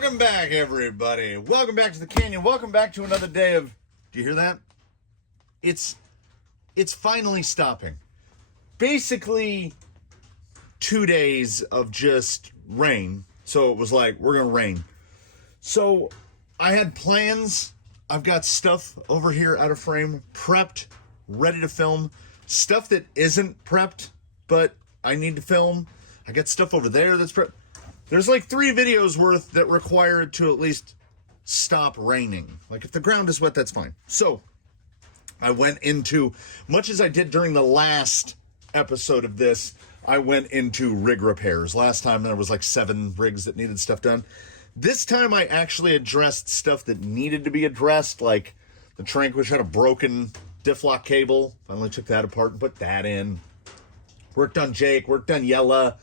Welcome back, everybody. Welcome back to the canyon. Welcome back to another day of... Do you hear that? It's finally stopping. Basically, 2 days of just rain. So it was like, we're going to rain. So I had plans. I've got stuff over here out of frame, prepped, ready to film. Stuff that isn't prepped, but I need to film. I got stuff over there that's prepped. There's like 3 videos worth that require it to at least stop raining. Like if the ground is wet, that's fine. So I went into, much as I did during the last episode of this, I went into rig repairs. Last time there was like 7 rigs that needed stuff done. This time I actually addressed stuff that needed to be addressed, like the Tranquish had a broken diff lock cable. Finally took that apart and put that in. Worked on Jake, worked on Yella.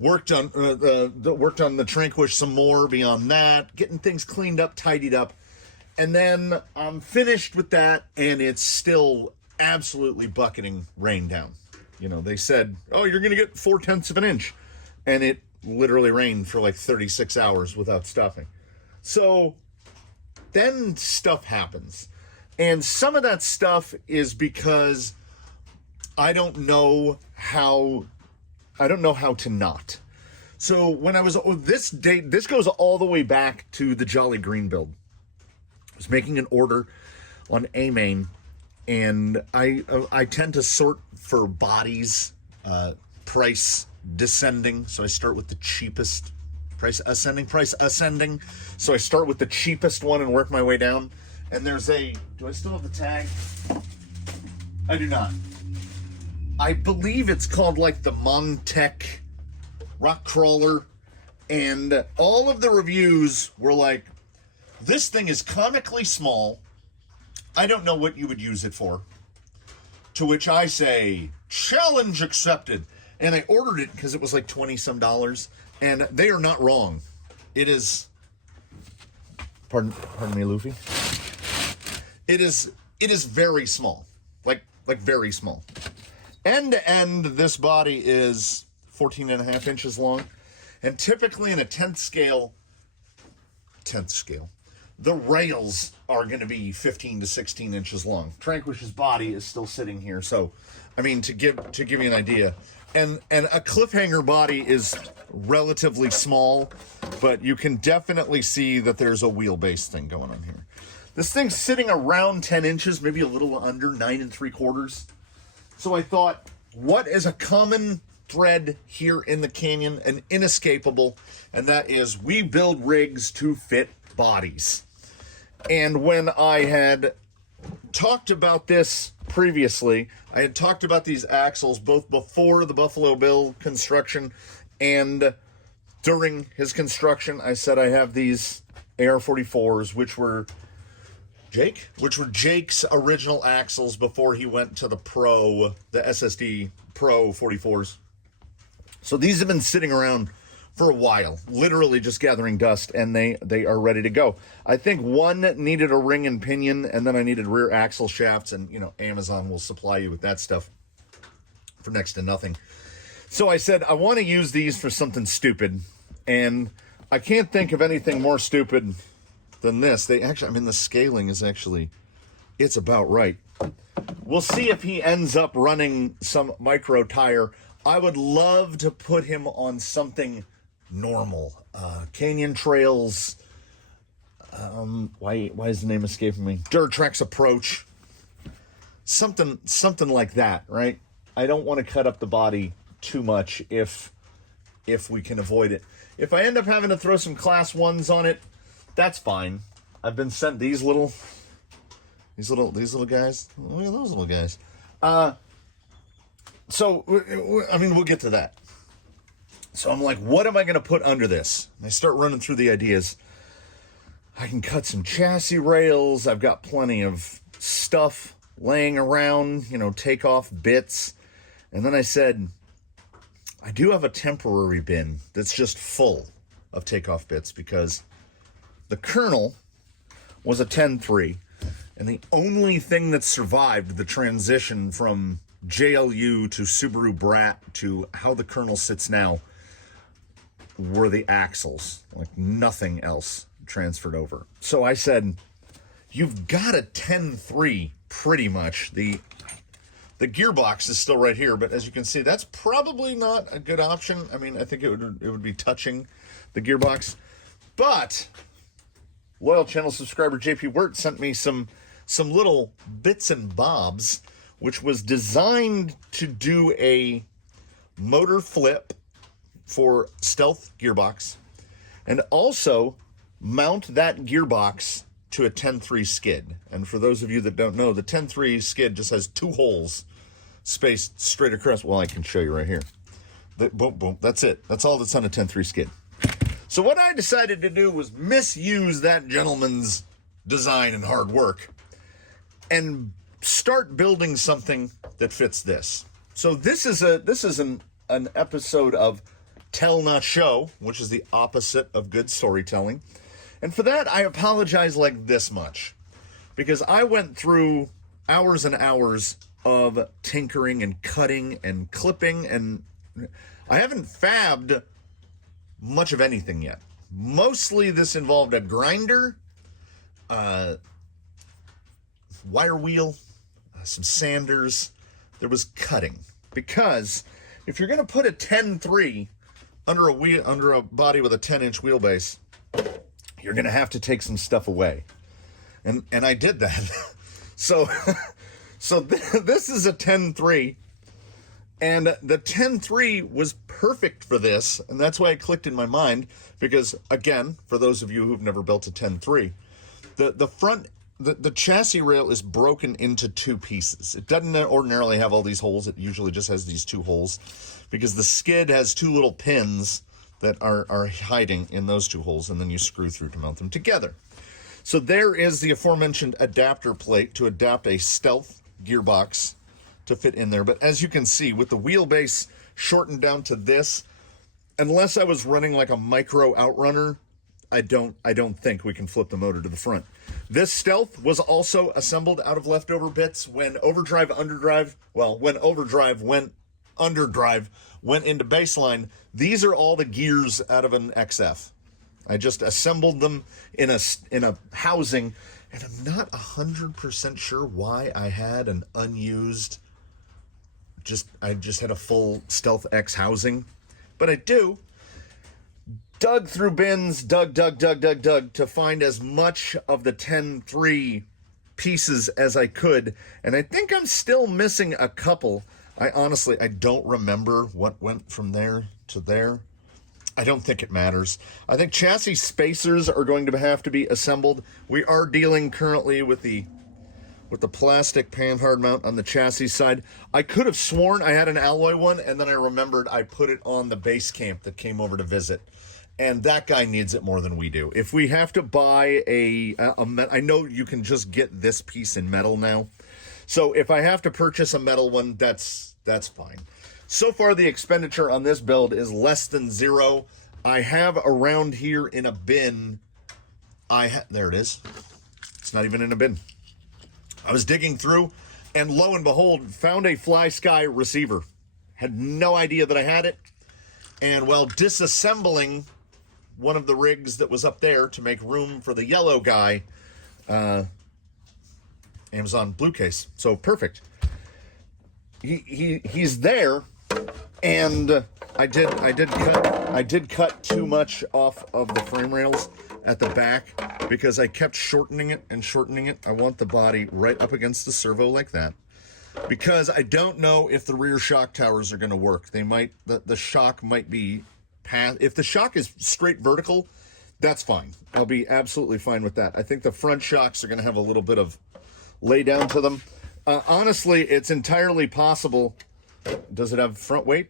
Worked on the Tranquish some more beyond that, getting things cleaned up, tidied up. And then I'm finished with that, and it's still absolutely bucketing rain down. You know, they said, oh, you're going to get 0.4 of an inch. And it literally rained for like 36 hours without stopping. So then stuff happens. And some of that stuff is because I don't know how to not. So when I was, this goes all the way back to the Jolly Green build. I was making an order on A-Main, and I tend to sort for bodies, price descending. So I start with the cheapest, price ascending. So I start with the cheapest one and work my way down. And there's do I still have the tag? I do not. I believe it's called like the Montec rock crawler, and all of the reviews were like, this thing is comically small. I don't know what you would use it for. To which I say, challenge accepted. And I ordered it because it was like $20 some, and they are not wrong. It is, pardon me, Luffy. It is very small, like very small. End to end, this body is 14.5 inches long. And typically in a 10th scale, the rails are going to be 15 to 16 inches long. Tranquish's body is still sitting here. So, I mean, to give you an idea. And a cliffhanger body is relatively small, but you can definitely see that there's a wheelbase thing going on here. This thing's sitting around 10 inches, maybe a little under 9 3/4. So I thought, what is a common thread here in the canyon, an inescapable, and that is we build rigs to fit bodies. And when I had talked about this previously, I had talked about these axles both before the Buffalo Bill construction and during his construction. I said I have these AR-44s, which were Jake's original axles before he went to the SSD Pro 44s. So these have been sitting around for a while, literally just gathering dust, and they are ready to go. I think one needed a ring and pinion, and then I needed rear axle shafts, and you know, Amazon will supply you with that stuff for next to nothing. So I said, I want to use these for something stupid, and I can't think of anything more stupid than this. The scaling is actually, it's about right. We'll see if he ends up running some micro tire. I would love to put him on something normal. Canyon Trails, why is the name escaping me? Durtrax Approach. Something like that, right? I don't want to cut up the body too much if we can avoid it. If I end up having to throw some class 1s on it, that's fine. I've been sent these little guys. Look at those little guys. So, I mean, we'll get to that. So I'm like, what am I going to put under this? And I start running through the ideas. I can cut some chassis rails. I've got plenty of stuff laying around, take off bits. And then I said, I do have a temporary bin that's just full of takeoff bits because the kernel was a 10.3, and the only thing that survived the transition from JLU to Subaru Brat to how the kernel sits now were the axles, like nothing else transferred over. So I said, you've got a 10-3 pretty much. The gearbox is still right here, but as you can see, that's probably not a good option. I mean, I think it would be touching the gearbox. But loyal channel subscriber JP Wirt sent me some little bits and bobs, which was designed to do a motor flip for stealth gearbox, and also mount that gearbox to a 10-3 skid. And for those of you that don't know, the 10-3 skid just has 2 holes spaced straight across. Well, I can show you right here. Boom, boom. That's it. That's all that's on a 10-3 skid. So what I decided to do was misuse that gentleman's design and hard work and start building something that fits this. So this is an episode of Tell Not Show, which is the opposite of good storytelling. And for that, I apologize like this much, because I went through hours and hours of tinkering and cutting and clipping, and I haven't fabbed much of anything yet. Mostly this involved a grinder, wire wheel, some sanders. There was cutting, because if you're going to put a 10-3 under a body with a 10-inch wheelbase, you're going to have to take some stuff away. And I did that. So this is a 10-3, and the 10-3 was perfect for this, and that's why it clicked in my mind, because, again, for those of you who've never built a 10-3, the front, the chassis rail is broken into 2 pieces. It doesn't ordinarily have all these holes. It usually just has these 2 holes, because the skid has 2 little pins that are hiding in those 2 holes, and then you screw through to mount them together. So there is the aforementioned adapter plate to adapt a stealth gearbox to fit in there. But as you can see, with the wheelbase shortened down to this, unless I was running like a micro outrunner, I don't think we can flip the motor to the front. This stealth was also assembled out of leftover bits when overdrive went underdrive went into baseline. These are all the gears out of an XF. I just assembled them in a housing, and I'm not 100% sure why I had an unused, I just had a full Stealth X housing, but I do. Dug through bins, dug to find as much of the 10-3 pieces as I could, and I think I'm still missing a couple. I don't remember what went from there to there. I don't think it matters. I think chassis spacers are going to have to be assembled. We are dealing currently with the plastic panhard mount on the chassis side. I could have sworn I had an alloy one, and then I remembered I put it on the base camp that came over to visit. And that guy needs it more than we do. If we have to buy I know you can just get this piece in metal now. So if I have to purchase a metal one, that's fine. So far, the expenditure on this build is less than 0. I have around here in a bin, there it is. It's not even in a bin. I was digging through, and lo and behold, found a Fly Sky receiver. Had no idea that I had it. And while disassembling one of the rigs that was up there to make room for the yellow guy, Amazon Blue Case. So perfect. He's there, and I did cut too much off of the frame rails at the back because I kept shortening it and shortening it. I want the body right up against the servo like that, because I don't know if the rear shock towers are going to work. They might, the shock might be past. If the shock is straight vertical, that's fine. I'll be absolutely fine with that. I think the front shocks are going to have a little bit of lay down to them. Honestly, it's entirely possible. Does it have front weight?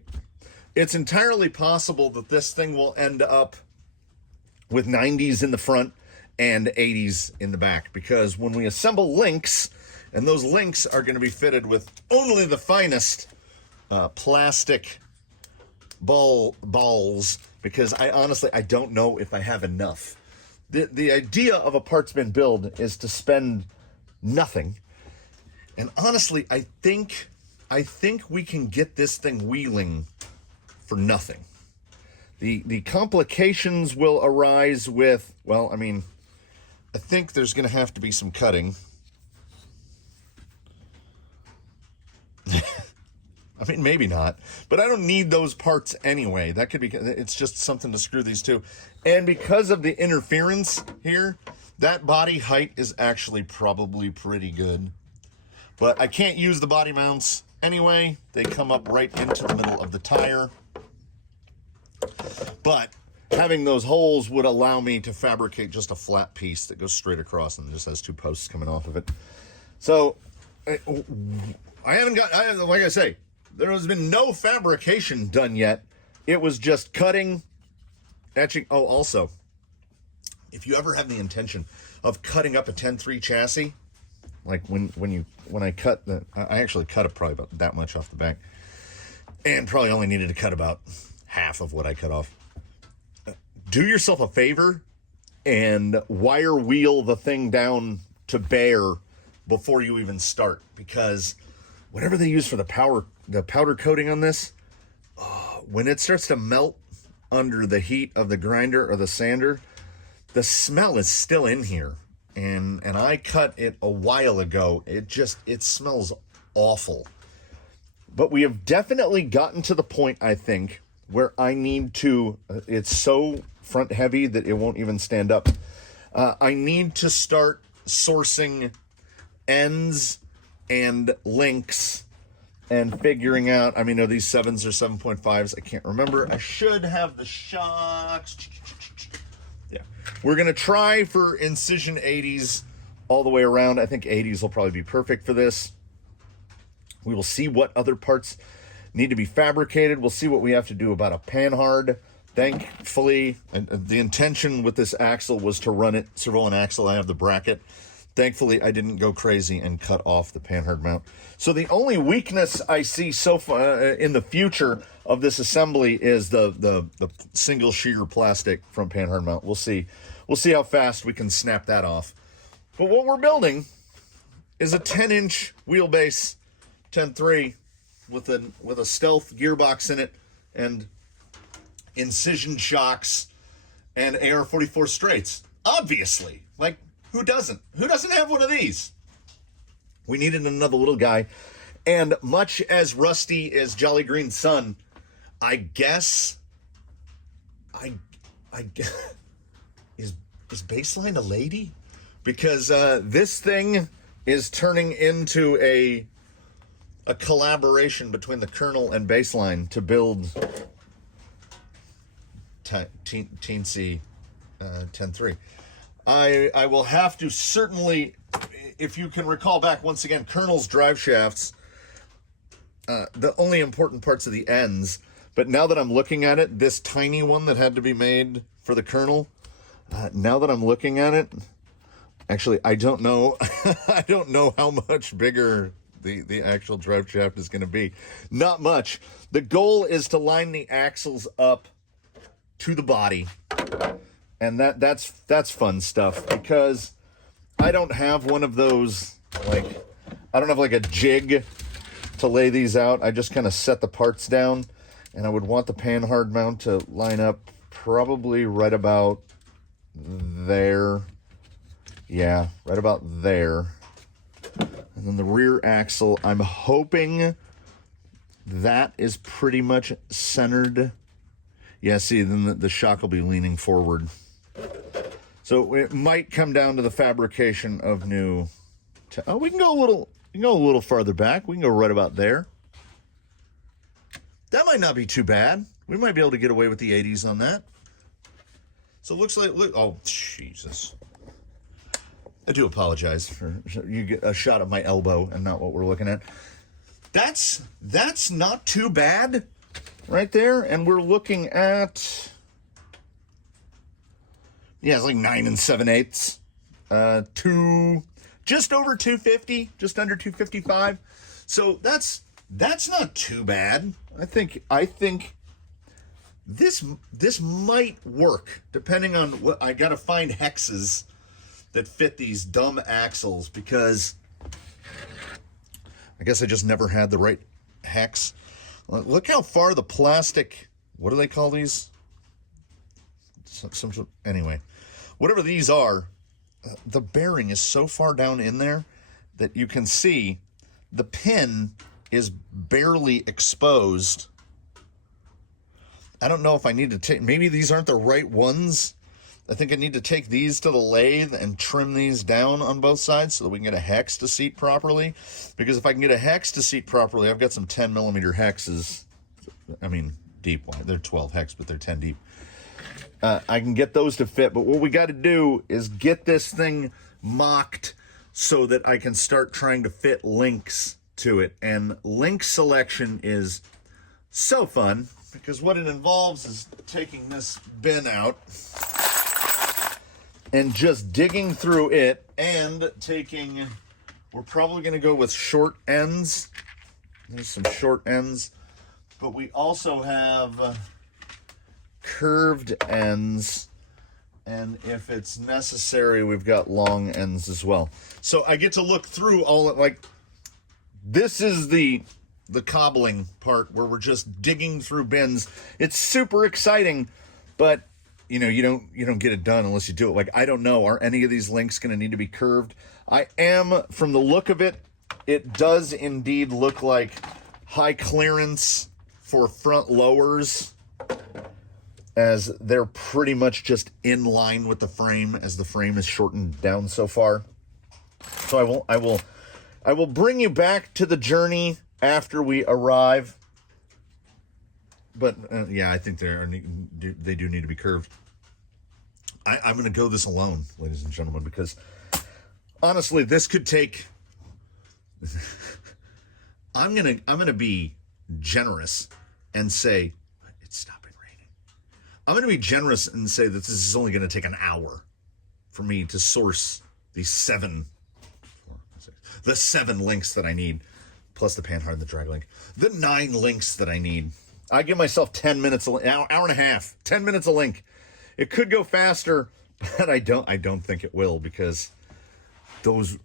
It's entirely possible that this thing will end up with 90s in the front and 80s in the back, because when we assemble links, and those links are going to be fitted with only the finest plastic balls, because I don't know if I have enough. The idea of a parts bin build is to spend nothing. And honestly, I think we can get this thing wheeling for nothing. The complications will arise with, well, I mean, I think there's going to have to be some cutting. I mean, maybe not, but I don't need those parts anyway. That could be, it's just something to screw these to. And because of the interference here, that body height is actually probably pretty good. But I can't use the body mounts anyway. They come up right into the middle of the tire. But having those holes would allow me to fabricate just a flat piece that goes straight across and just has 2 posts coming off of it. So I haven't got, like I say, there has been no fabrication done yet. It was just cutting, etching. Oh, also, if you ever have the intention of cutting up a 10.3 chassis, like when I cut I actually cut it probably about that much off the back, and probably only needed to cut about half of what I cut off. Do yourself a favor and wire wheel the thing down to bare before you even start, because whatever they use for the powder coating on this, when it starts to melt under the heat of the grinder or the sander, the smell is still in here. And I cut it a while ago. It smells awful. But we have definitely gotten to the point, I think, where I need to, it's so front heavy that it won't even stand up. I need to start sourcing ends and links and figuring out, I mean, are these 7s or 7.5s? I can't remember. I should have the shocks. Yeah. We're going to try for incision 80s all the way around. I think 80s will probably be perfect for this. We will see what other parts need to be fabricated. We'll see what we have to do about a panhard. Thankfully, the intention with this axle was to run it servolan axle. I have the bracket. Thankfully, I didn't go crazy and cut off the panhard mount. So the only weakness I see so far in the future of this assembly is the single shear plastic from panhard mount. We'll see. We'll see how fast we can snap that off. But what we're building is a 10-inch wheelbase 10.3 with a stealth gearbox in it and incision shocks and AR-44 straights. Obviously, like, who doesn't? Who doesn't have one of these? We needed another little guy. And much as rusty as Jolly Green Sun, I guess is Baseline a lady? Because this thing is turning into a collaboration between the Colonel and Baseline to build Teensy 10.3. I will have to certainly, if you can recall back once again, Colonel's drive shafts, the only important parts of the ends, but now that I'm looking at it, this tiny one that had to be made for the Colonel, now that I'm looking at it, actually, I don't know, I don't know how much bigger the actual drive shaft is going to be. Not much. The goal is to line the axles up to the body. And that's fun stuff, because I don't have one of those, like, I don't have like a jig to lay these out. I just kind of set the parts down, and I would want the panhard mount to line up probably right about there. Yeah, right about there. And then the rear axle, I'm hoping that is pretty much centered. Yeah, see, then the shock will be leaning forward. So it might come down to the fabrication of new. We can go a little farther back. We can go right about there. That might not be too bad. We might be able to get away with the 80s on that. So it looks like, oh, Jesus. I do apologize for you get a shot of my elbow and not what we're looking at. That's not too bad right there. And we're looking at, yeah, it's like 9 7/8. Just over 250, just under 255. So that's not too bad. I think this might work, depending on what I got to find hexes that fit these dumb axles, because I guess I just never had the right hex. Look how far the plastic, what do they call these? Anyway, whatever these are, the bearing is so far down in there that you can see the pin is barely exposed. I don't know if I need to take, maybe these aren't the right ones. I think I need to take these to the lathe and trim these down on both sides so that we can get a hex to seat properly. Because if I can get a hex to seat properly, I've got some 10 millimeter hexes. I mean, deep. They're 12 hex, but they're 10 deep. I can get those to fit, but what we got to do is get this thing mocked so that I can start trying to fit links to it. And link selection is so fun because what it involves is taking this bin out and just digging through it and taking, we're probably going to go with short ends. There's some short ends, but we also have curved ends, and if it's necessary, we've got long ends as well. So I get to look through all, like, this is the cobbling part where we're just digging through bins. It's super exciting, but you know, you don't get it done unless you do it. Like, I don't know, are any of these links going to need to be curved? I am, from the look of it, it does indeed look like high clearance for front lowers, as they're pretty much just in line with the frame as the frame is shortened down so far. So I will bring you back to the journey after we arrive. But yeah, I think they do need to be curved. I'm going to go this alone, ladies and gentlemen, because honestly, this could take. I'm gonna be generous and say it's stopping raining. I'm gonna be generous and say that this is only going to take an hour for me to source the 7 links that I need, plus the panhard and the drag link, the 9 links that I need. I give myself 10 minutes, an hour and a half, 10 minutes a link. It could go faster, but I don't think it will, because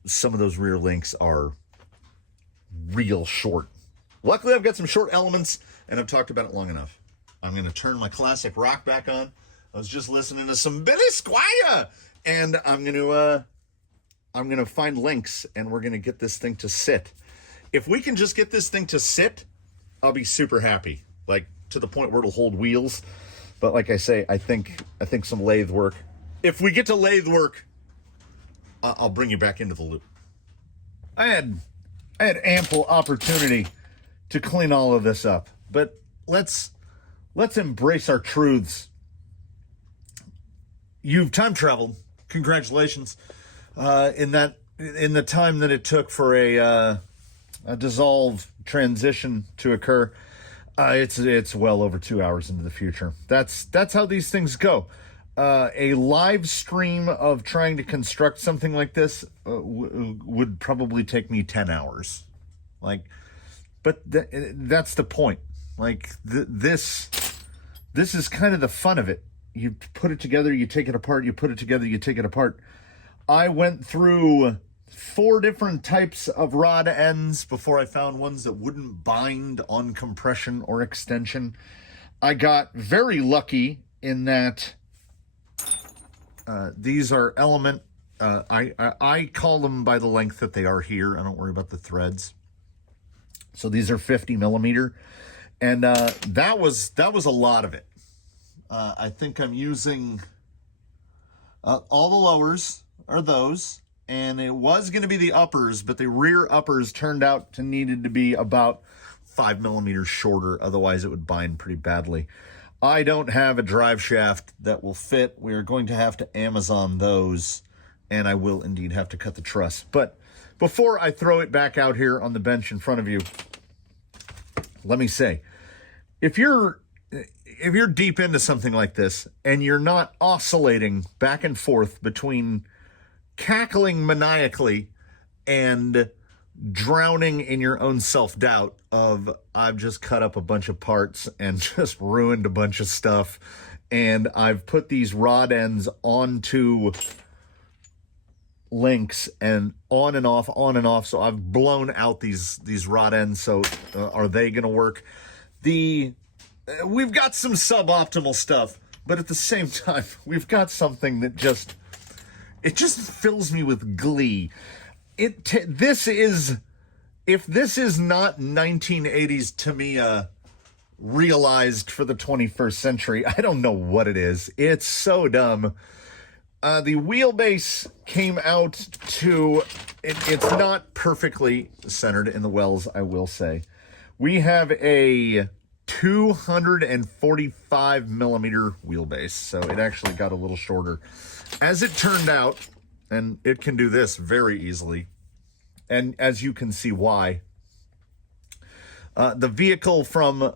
some of those rear links are real short. Luckily, I've got some short elements, and I've talked about it long enough. I'm going to turn my classic rock back on. I was just listening to some Billy Squire, and I'm going to find links, and we're going to get this thing to sit. If we can just get this thing to sit, I'll be super happy, like to the point where it'll hold wheels. But like I say, I think some lathe work. If we get to lathe work, I'll bring you back into the loop. I had ample opportunity to clean all of this up, but let's embrace our truths. You've time traveled. Congratulations. In the time that it took for a dissolve transition to occur, it's well over 2 hours into the future. That's how these things go. A live stream of trying to construct something like this would probably take me 10 hours. But that's the point. This is kind of the fun of it. You put it together, you take it apart, you put it together, you take it apart. I went through 4 different types of rod ends before I found ones that wouldn't bind on compression or extension. I got very lucky in that these are element. I call them by the length that they are here. I don't worry about the threads. So these are 50 millimeter, and that was a lot of it. I think I'm using all the lowers are those. And it was going to be the uppers, but the rear uppers turned out to needed to be about 5 millimeters shorter. Otherwise, it would bind pretty badly. I don't have a drive shaft that will fit. We are going to have to Amazon those, and I will indeed have to cut the truss. But before I throw it back out here on the bench in front of you, let me say, if you're deep into something like this and you're not oscillating back and forth between cackling maniacally and drowning in your own self-doubt of, I've just cut up a bunch of parts and just ruined a bunch of stuff, and I've put these rod ends onto links and on and off, so I've blown out these rod ends. So are they going to work? We've got some suboptimal stuff, But at the same time, we've got something that just fills me with glee. This is, if this is not 1980s Tamiya realized for the 21st century, I don't know what it is. It's so dumb. The wheelbase came out to, it's not perfectly centered in the wells, I will say. We have a 245 millimeter wheelbase, so it actually got a little shorter. As it turned out, and it can do this very easily, and as you can see why, the vehicle from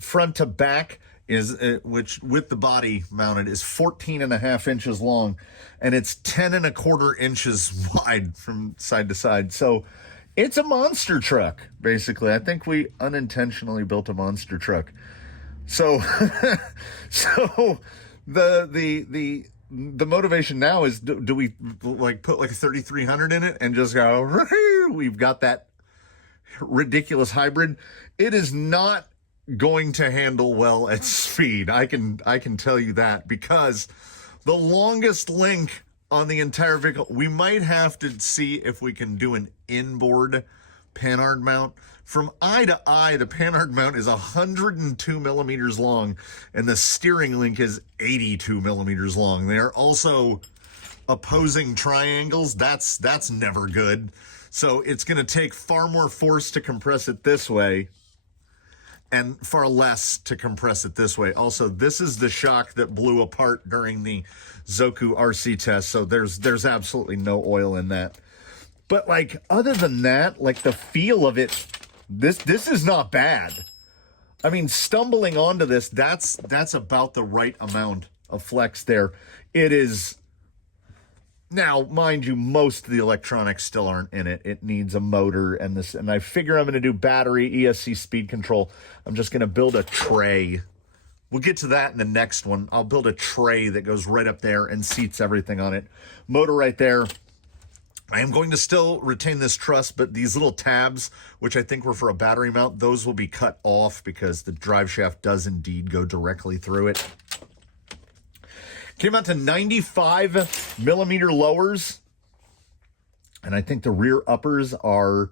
front to back is, which with the body mounted, is 14.5 inches long, and it's 10.25 inches wide from side to side. So it's a monster truck, basically. I think we unintentionally built a monster truck. So, so the motivation now is, do we like put like a 3300 in it and just go, we've got that ridiculous hybrid. It is not going to handle well at speed. I can tell you that, because the longest link on the entire vehicle, we might have to see if we can do an inboard panhard mount. From eye to eye, the panhard mount is 102 millimeters long, and the steering link is 82 millimeters long. They're also opposing triangles. That's never good. So it's going to take far more force to compress it this way, and far less to compress it this way. Also, this is the shock that blew apart during the Zoku RC test, so there's absolutely no oil in that. But like, other than that, like the feel of it, this is not bad. I mean, stumbling onto this, that's about the right amount of flex there. It is. Now, mind you, most of the electronics still aren't in it. It needs a motor and this, and I figure I'm going to do battery, ESC, speed control. I'm just going to build a tray. We'll get to that in the next one. I'll build a tray that goes right up there and seats everything on it. Motor right there. I am going to still retain this truss, but these little tabs, which I think were for a battery mount, those will be cut off because the drive shaft does indeed go directly through it. Came out to 95 millimeter lowers, and I think the rear uppers are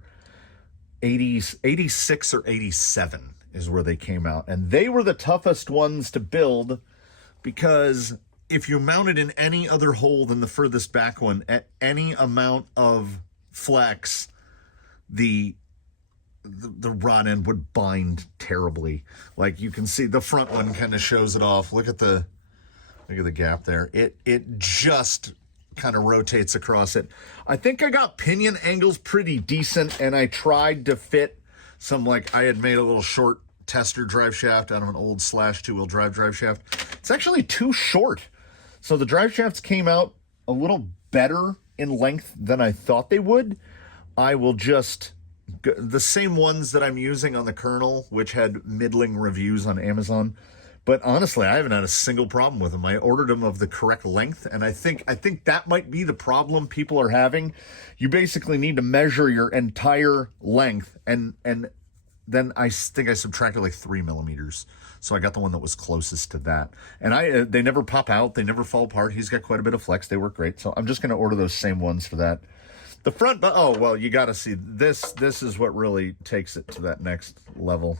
86 or 87 is where they came out. And they were the toughest ones to build, because if you mount it in any other hole than the furthest back one, at any amount of flex, the rod end would bind terribly. Like you can see, the front one kind of shows it off. Look at the gap there. It just kind of rotates across it. I think I got pinion angles pretty decent, and I tried to fit some, like, I had made a little short tester drive shaft out of an old Slash 2-wheel drive shaft. It's actually too short. So the drive shafts came out a little better in length than I thought they would. I will just, the same ones that I'm using on the Colonel, which had middling reviews on Amazon. But honestly, I haven't had a single problem with them. I ordered them of the correct length, and I think that might be the problem people are having. You basically need to measure your entire length, and then I think I subtracted like 3 millimeters. So I got the one that was closest to that. And they never pop out, they never fall apart. He's got quite a bit of flex. They work great. So I'm just going to order those same ones for that. The front, oh, well, you got to see this. This is what really takes it to that next level.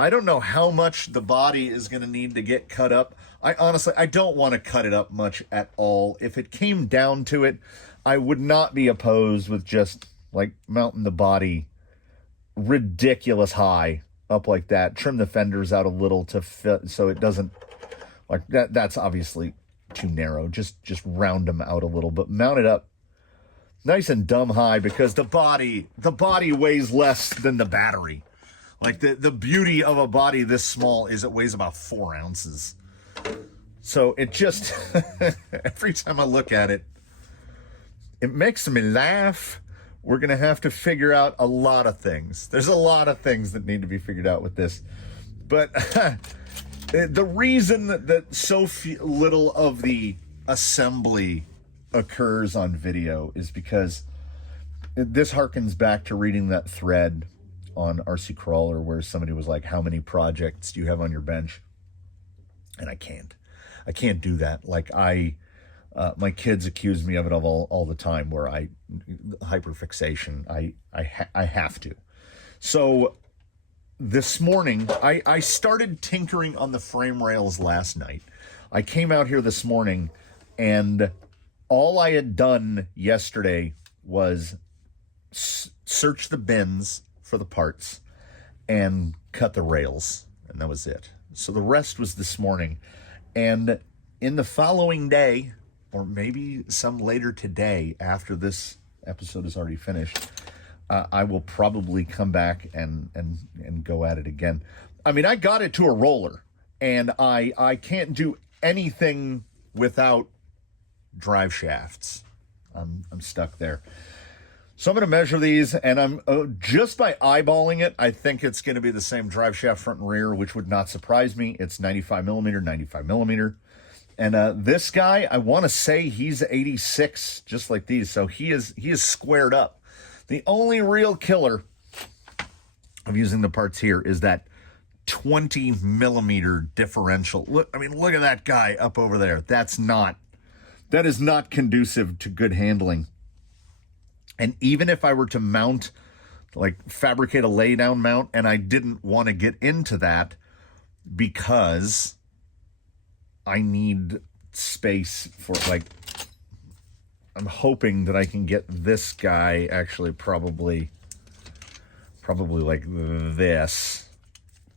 I don't know how much the body is going to need to get cut up. I don't want to cut it up much at all. If it came down to it, I would not be opposed with just like mounting the body ridiculous high up like that. Trim the fenders out a little to fit so it doesn't, like that. That's obviously too narrow. Just round them out a little, but mount it up nice and dumb high, because the body weighs less than the battery. Like the beauty of a body this small is it weighs about 4 ounces. So it just, every time I look at it, it makes me laugh. We're going to have to figure out a lot of things. There's a lot of things that need to be figured out with this. But the reason that so little of the assembly occurs on video is because this harkens back to reading that thread on RC Crawler where somebody was like, how many projects do you have on your bench? And I can't. I can't do that. Like my kids accuse me of it all the time, where hyperfixation. I have to. So this morning, I started tinkering on the frame rails last night. I came out here this morning, and all I had done yesterday was search the bins for the parts and cut the rails, and that was it. So the rest was this morning. And in the following day, or maybe some later today, after this episode is already finished, I will probably come back and go at it again. I mean, I got it to a roller, and I can't do anything without drive shafts. I'm stuck there. So I'm going to measure these, and I'm just by eyeballing it, I think it's going to be the same drive shaft front and rear, which would not surprise me. It's 95 millimeter. And this guy, I want to say he's 86, just like these. So he is squared up. The only real killer of using the parts here is that 20 millimeter differential. Look at that guy up over there. That is not conducive to good handling. And even if I were to mount, like fabricate a laydown mount, and I didn't want to get into that because I need space for, like, I'm hoping that I can get this guy actually probably like this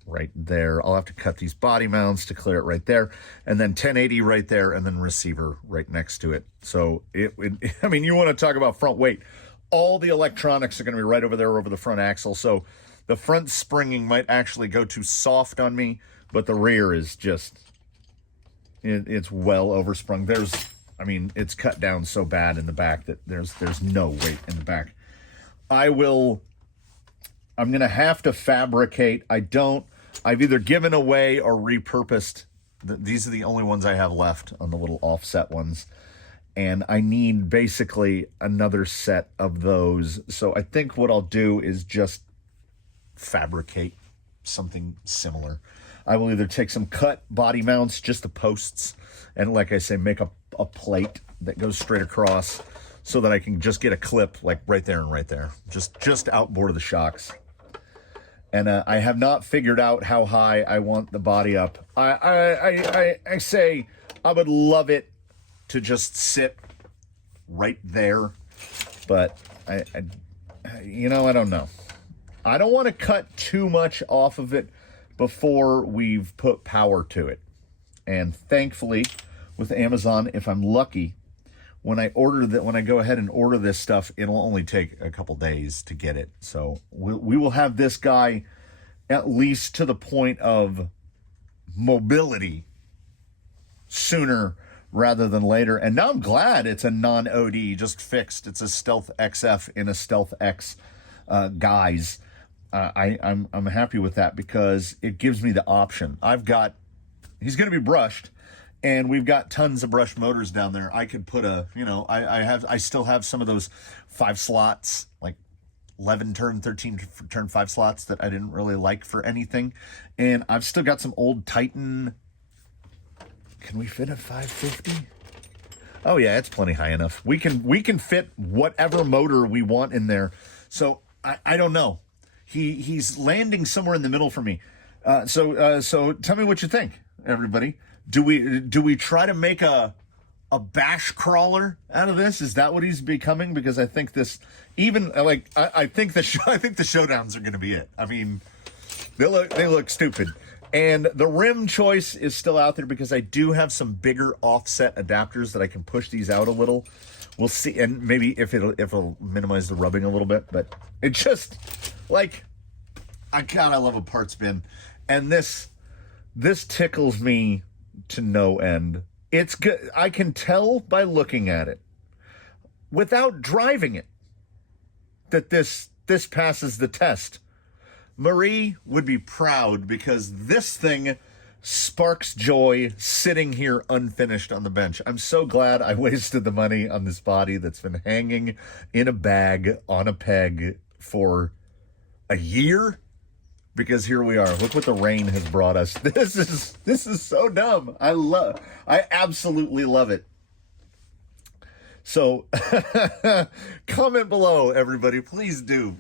right there. I'll have to cut these body mounts to clear it right there, and then 1080 right there, and then receiver right next to it. So I mean, you want to talk about front weight. All the electronics are going to be right over there over the front axle. So the front springing might actually go too soft on me, but the rear is just, it's well oversprung. It's cut down so bad in the back that there's no weight in the back. I'm going to have to fabricate. I've either given away or repurposed. These are the only ones I have left on the little offset ones. And I need basically another set of those. So I think what I'll do is just fabricate something similar. I will either take some cut body mounts, just the posts, and like I say, make a plate that goes straight across so that I can just get a clip like right there and right there, just outboard of the shocks. And I have not figured out how high I want the body up. I say I would love it to just sit right there, but I don't know. I don't want to cut too much off of it before we've put power to it. And thankfully, with Amazon, if I'm lucky, when I go ahead and order this stuff, it'll only take a couple days to get it. So we will have this guy at least to the point of mobility sooner rather than later. And now I'm glad it's a non-OD, just fixed. It's a Stealth XF in a Stealth X guise. I'm happy with that because it gives me the option. He's going to be brushed, and we've got tons of brushed motors down there. I could put I still have some of those 5 slots, like 11 turn, 13 turn 5 slots that I didn't really like for anything. And I've still got some old Titan. Can we fit a 550? Oh yeah, it's plenty high enough. We can fit whatever motor we want in there. So I don't know. He's landing somewhere in the middle for me. So tell me what you think, everybody. Do we try to make a bash crawler out of this? Is that what he's becoming? Because I think this, even like I think the showdowns are going to be it. I mean, they look stupid. And the rim choice is still out there because I do have some bigger offset adapters that I can push these out a little. We'll see, and maybe if it'll minimize the rubbing a little bit. But it just, like, I love a parts bin, and this tickles me to no end. It's good. I can tell by looking at it, without driving it, that this passes the test. Marie would be proud because this thing sparks joy sitting here unfinished on the bench. I'm so glad I wasted the money on this body that's been hanging in a bag on a peg for a year. because here we are. Look what the rain has brought us. This is so dumb. I absolutely love it. So comment below, everybody. Please do.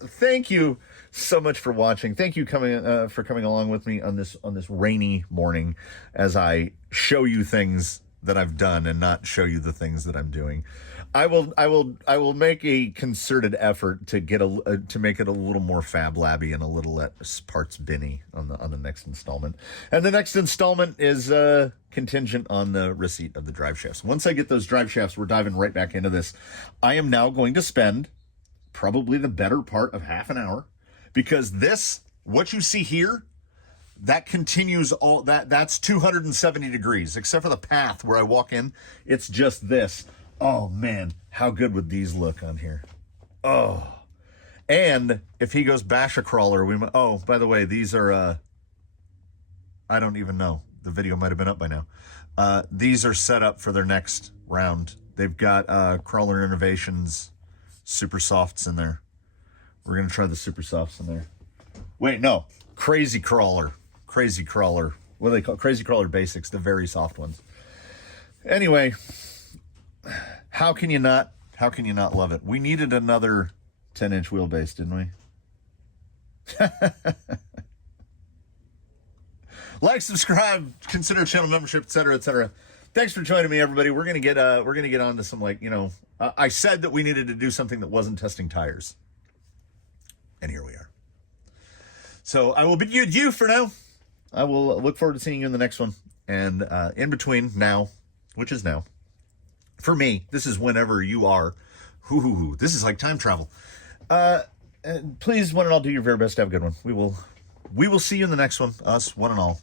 Thank you so much for watching. Thank you for coming along with me on this rainy morning as I show you things that I've done and not show you the things that I'm doing. I will make a concerted effort to get to make it a little more Fab Labby and a little less parts binny on the next installment. And the next installment is contingent on the receipt of the drive shafts. Once I get those drive shafts, we're diving right back into this. I am now going to spend probably the better part of half an hour, because what you see here, that continues that's 270 degrees, except for the path where I walk in. It's just this. Oh man, how good would these look on here? Oh, and if he goes bash a crawler, oh, by the way, these are, I don't even know. The video might have been up by now. These are set up for their next round. They've got Crawler Innovations Super Softs in there. We're going to try the Super Softs in there. Wait, no. Crazy Crawler. What do they call it? Crazy Crawler Basics, the very soft ones. Anyway, how can you not love it? We needed another 10-inch wheelbase, didn't we? Like, subscribe, consider channel membership, etc., etc. Thanks for joining me, everybody. We're gonna get on to some, I said that we needed to do something that wasn't testing tires, and here we are. So I will bid you adieu for now. I will look forward to seeing you in the next one. And in between now, which is now, for me, this is whenever you are. This is like time travel. Please, one and all, do your very best to have a good one. We will see you in the next one. Us, one and all.